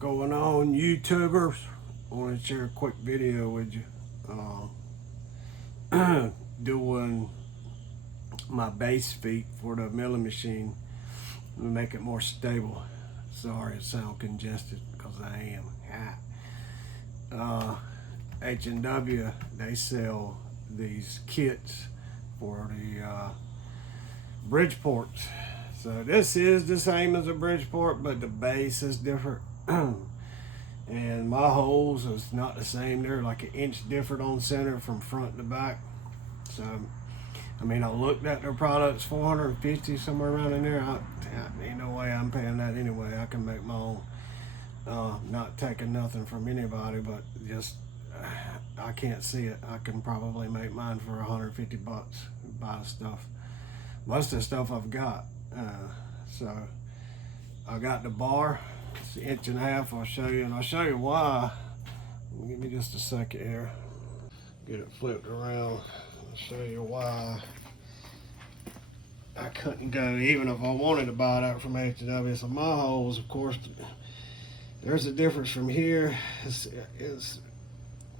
Going on, YouTubers? I want to share a quick video with you. Doing my base feet for the milling machine to make it more stable. Sorry, it sounds congested because I am. H&W, they sell these kits for the Bridgeports. So this is the same as a Bridgeport, but the base is different. And my holes is not the same. They're like an inch different on center from front to back. So I mean, I looked at their products, $450, somewhere around in there. Ain't no way I'm paying that anyway. I can make my own. Not taking nothing from anybody, but just I can't see it. I can probably make mine for $150. Buy the stuff. Most of the stuff I've got. So I got the bar. It's an inch and a half. I'll show you, and I'll show you why. Give me just a second here. Get it flipped around. I'll show you why I couldn't go, even if I wanted to buy that from H&W. So my holes, of course, there's a difference from here.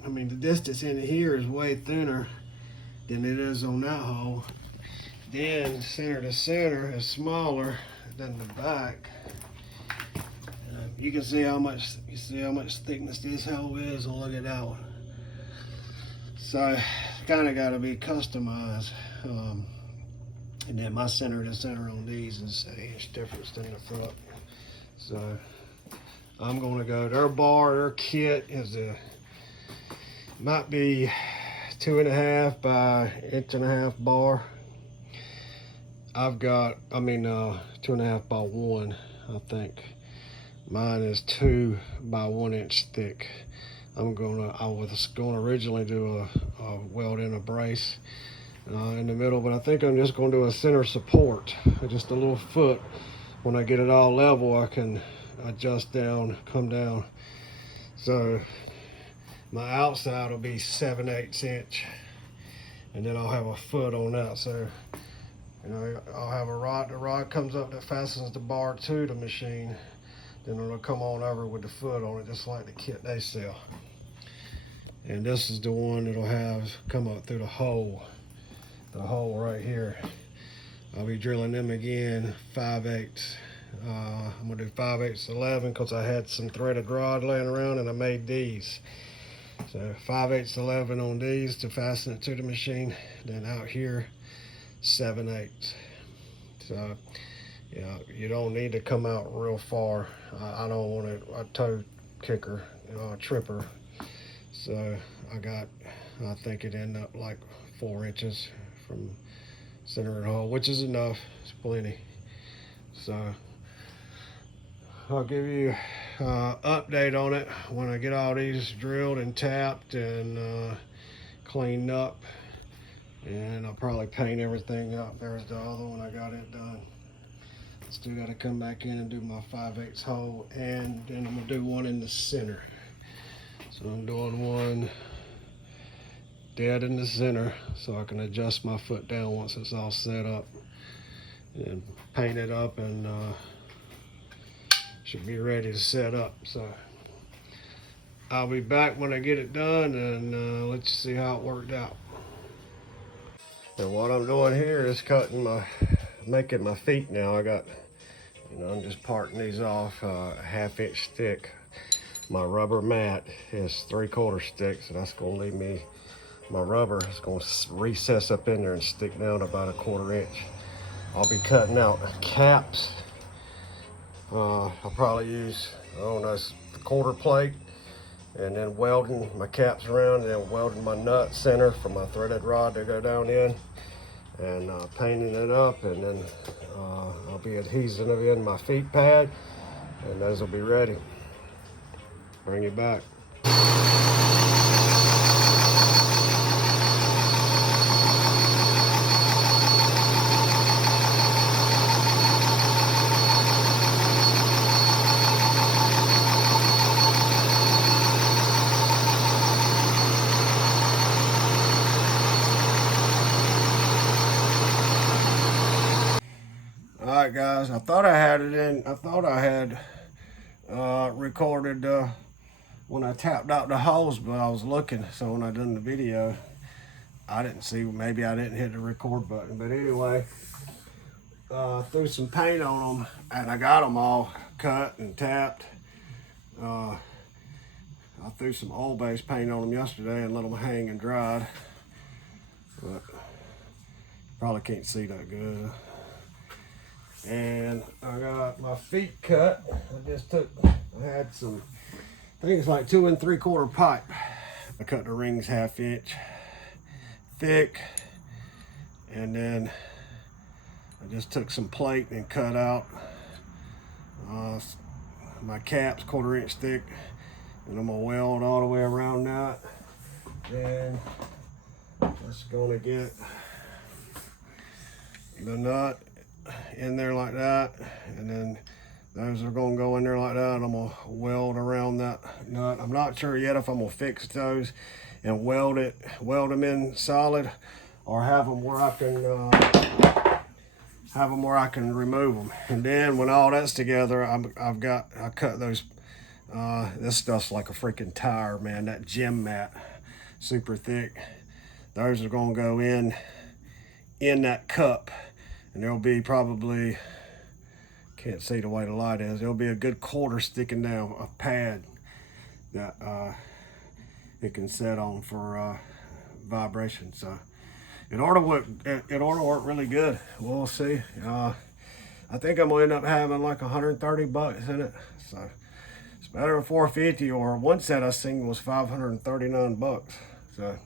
I mean, the distance in here is way thinner than it is on that hole. Then center to center is smaller than the back. You can see how much thickness this hole is, and look at that one. So kind of got to be customized. And then my center to center on these is an inch difference than the front. So I'm gonna go, their kit is might be 2.5 by 1.5 bar. I've got, 2.5 by 1, I think. Mine is 2 by 1 inch thick. I was gonna originally do a weld in a brace in the middle, but I think I'm just gonna do a center support, just a little foot. When I get it all level, I can adjust down, come down. So my outside will be 7/8 inch, and then I'll have a foot on that. So I'll have a rod. The rod comes up that fastens the bar to the machine. Then it'll come on over with the foot on it, just like the kit they sell. And this is the one that'll have come up through the hole right here. I'll be drilling them again, 5/8. I'm gonna do 5/8 11 because I had some threaded rod laying around and I made these. So 5/8 11 on these to fasten it to the machine. Then out here, 7/8. So you don't need to come out real far. I don't want a toe kicker, tripper. So I think it ended up like 4 inches from center of the hole, which is enough. It's plenty. So I'll give you an update on it when I get all these drilled and tapped and cleaned up. And I'll probably paint everything up. There's the other one, I got it done. Still got to come back in and do my 5/8 hole, and then I'm gonna do one in the center. So I'm doing one dead in the center so I can adjust my foot down once it's all set up, and paint it up, and should be ready to set up. So I'll be back when I get it done, and let you see how it worked out. And what I'm doing here is making my feet now. I'm just parting these off a 1/2 inch thick. My rubber mat is 3/4 thick, so that's gonna leave me, my rubber is gonna recess up in there and stick down about 1/4 inch. I'll be cutting out caps. I'll probably use, the quarter plate, and then welding my caps around, and then welding my nut center for my threaded rod to go down in, and painting it up, and then I'll be adhesing it in my feet pad, and those will be ready. Bring it back. All right, guys, I thought I had recorded when I tapped out the hose, but I was looking, so when I done the video, I didn't see, maybe I didn't hit the record button. But anyway, threw some paint on them, and I got them all cut and tapped. I threw some oil-based paint on them yesterday and let them hang and dried, but probably can't see that good. And I got my feet cut. I had some, I think it's like 2 3/4 pipe. I cut the rings 1/2 inch thick, and then I just took some plate and cut out my caps 1/4 inch thick, and I'm gonna weld all the way around that. Then just gonna get the nut in there like that, and then those are gonna go in there like that. I'm gonna weld around that nut. I'm not sure yet if I'm gonna fix those and weld them in solid, or have them where I can remove them. And then when all that's together, I cut those. This stuff's like a freaking tire, man. That gym mat, super thick. Those are gonna go in that cup, and there'll be probably, can't see the way the light is, there'll be a good 1/4 sticking down, a pad that it can set on for vibration. So it ought to work really good. We'll see. I think I'm gonna end up having like 130 bucks in it, so it's better than 450, or one set I seen was 539 bucks. So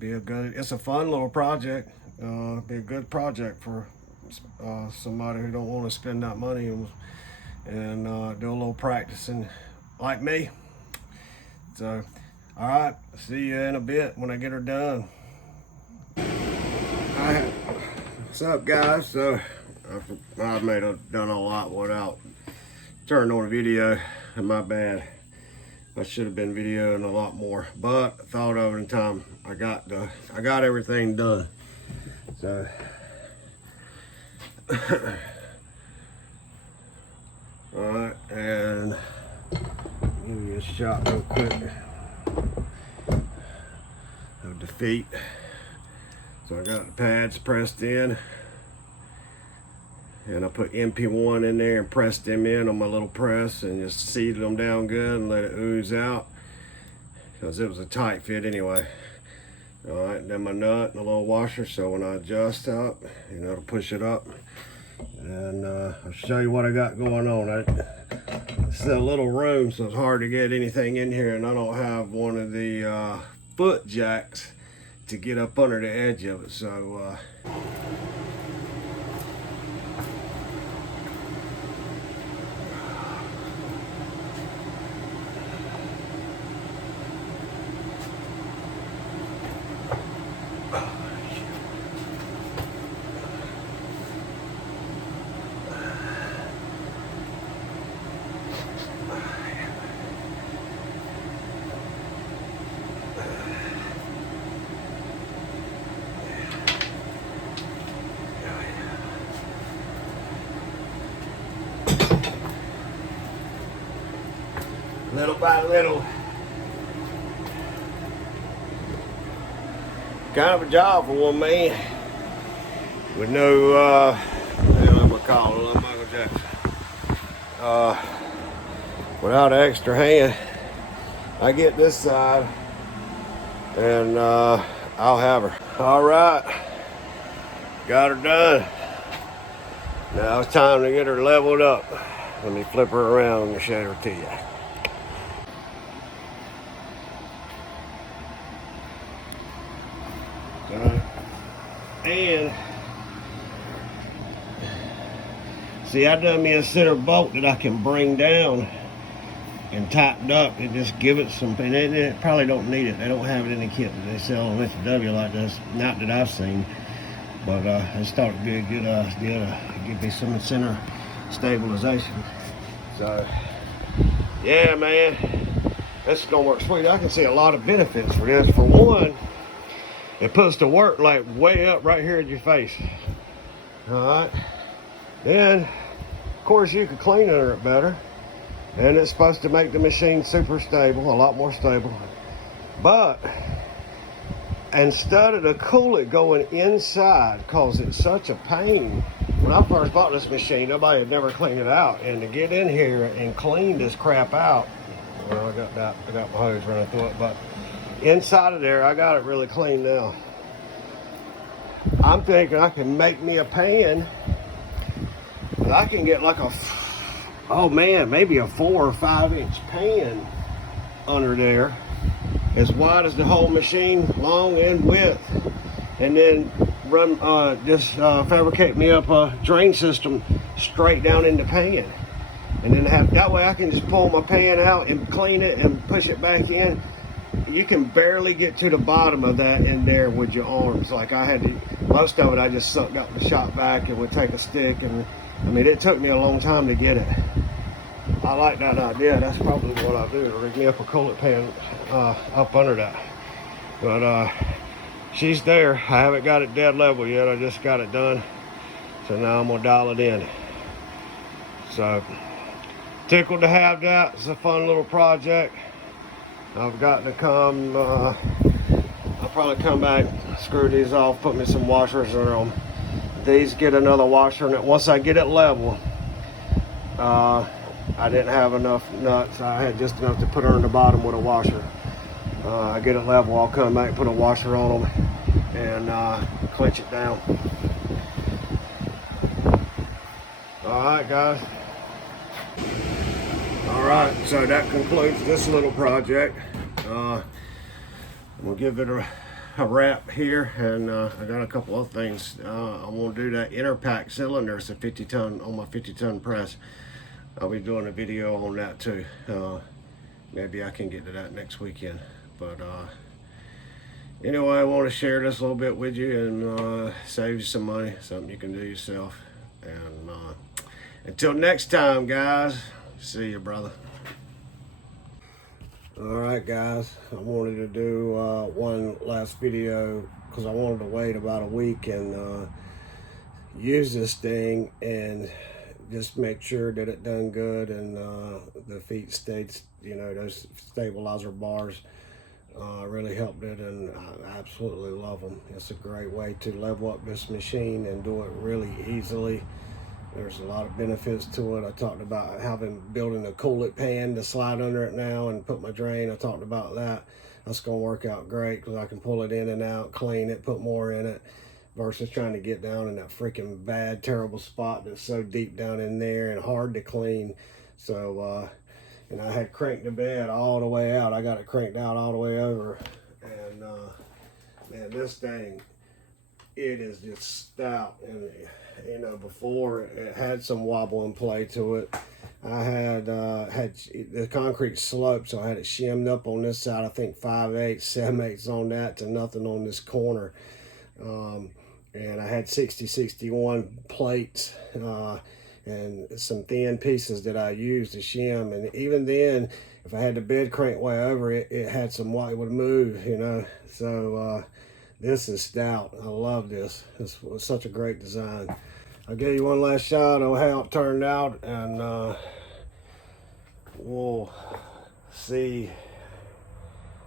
it's a fun little project. Be a good project for somebody who don't want to spend that money and do a little practicing like me. So, all right, see you in a bit when I get her done. All right, what's up, guys? So I may have done a lot without turning on a video, and my bad. I should have been videoing a lot more, but I thought of it in time. I got everything done. So all right, and give you a shot real quick of the feet. So I got the pads pressed in, and I put MP1 in there and pressed them in on my little press, and just seated them down good and let it ooze out, because it was a tight fit anyway. All right, then my nut and a little washer, so when I adjust up, it'll push it up. And I'll show you what I got going on. It's a little room, so it's hard to get anything in here, and I don't have one of the foot jacks to get up under the edge of it. So little by little, kind of a job for one man with no I'm gonna call it Michael Jackson, without an extra hand. I get this side, and I'll have her. All right, got her done. Now it's time to get her leveled up. Let me flip her around and show her to you. And see, I done me a center bolt that I can bring down and tightened up and just give it some, and they probably don't need it. They don't have it in the kit that they sell on FW like this, not that I've seen, but I just thought it'd be a good idea to give me some center stabilization. So yeah, man, this is gonna work sweet. I can see a lot of benefits for this. For one, it puts the work like way up right here in your face. All right, then of course you could clean under it better. and it's supposed to make the machine super stable, a lot more stable. But instead of the coolant going inside, cause it's such a pain. When I first bought this machine, nobody had never cleaned it out, and to get in here and clean this crap out, well, I got my hose running through it, but inside of there, I got it really clean now. I'm thinking I can make me a pan, but I can get like oh man, maybe a 4 or 5 inch pan under there, as wide as the whole machine, long and width, and then run fabricate me up a drain system straight down in the pan, and then that way I can just pull my pan out and clean it and push it back in. You can barely get to the bottom of that in there with your arms. Like I had to, most of it I just sucked up the shop vac and would take a stick, and I mean it took me a long time to get it. I like that idea. That's probably what I'll do, rig me up a coolant pan up under that. But she's there. I haven't got it dead level yet. I just got it done. So now I'm gonna dial it in. So tickled to have that. It's a fun little project. I've got to come, I'll probably come back, screw these off, put me some washers in them. These get another washer in it. Once I get it level, I didn't have enough nuts. I had just enough to put her in the bottom with a washer. I get it level, I'll come back, put a washer on them, and clench it down. All right, guys. All right, so that concludes this little project. I'm gonna give it a wrap here, and I got a couple other things. I'm gonna do that inner pack cylinder. It's a 50 ton on my 50 ton press. I'll be doing a video on that too. Maybe I can get to that next weekend. But anyway, I want to share this a little bit with you and save you some money, something you can do yourself. And until next time, guys, see you, brother. All right, guys, I wanted to do one last video because I wanted to wait about a week and use this thing and just make sure that it done good, and the feet stayed, you know, those stabilizer bars really helped it, and I absolutely love them. It's a great way to level up this machine and do it really easily. There's a lot of benefits to it. I talked about building a coolant pan to slide under it now and put my drain. I talked about that. That's gonna work out great because I can pull it in and out, clean it, put more in it, versus trying to get down in that freaking bad, terrible spot that's so deep down in there and hard to clean. So, and I had cranked the bed all the way out. I got it cranked out all the way over. And man, this thing, it is just stout. And you know, before it had some wobble and play to it. I had the concrete slope, so I had it shimmed up on this side. I think 5/8, 7/8 on that to nothing on this corner. And I had 60-61 plates and some thin pieces that I used to shim. And even then, if I had the bed cranked way over it, it had some white, it would move, you know. So this is stout. I love this. This was such a great design. I'll give you one last shot of how it turned out, and we'll see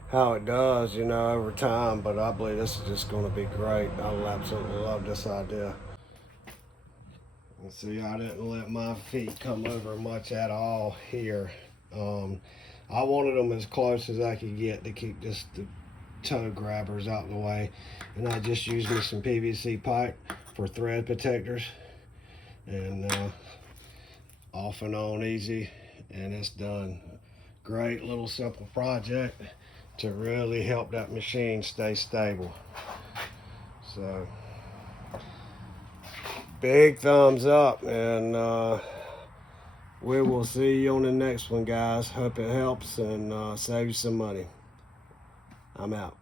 how it does, you know, over time. But I believe this is just going to be great. I absolutely love this idea. And see, I didn't let my feet come over much at all here. I wanted them as close as I could get to keep just the toe grabbers out of the way. And I just used me some PVC pipe for thread protectors. And off and on easy, and it's done. Great little simple project to really help that machine stay stable. So big thumbs up, and we will see you on the next one, guys. Hope it helps and save you some money. I'm out.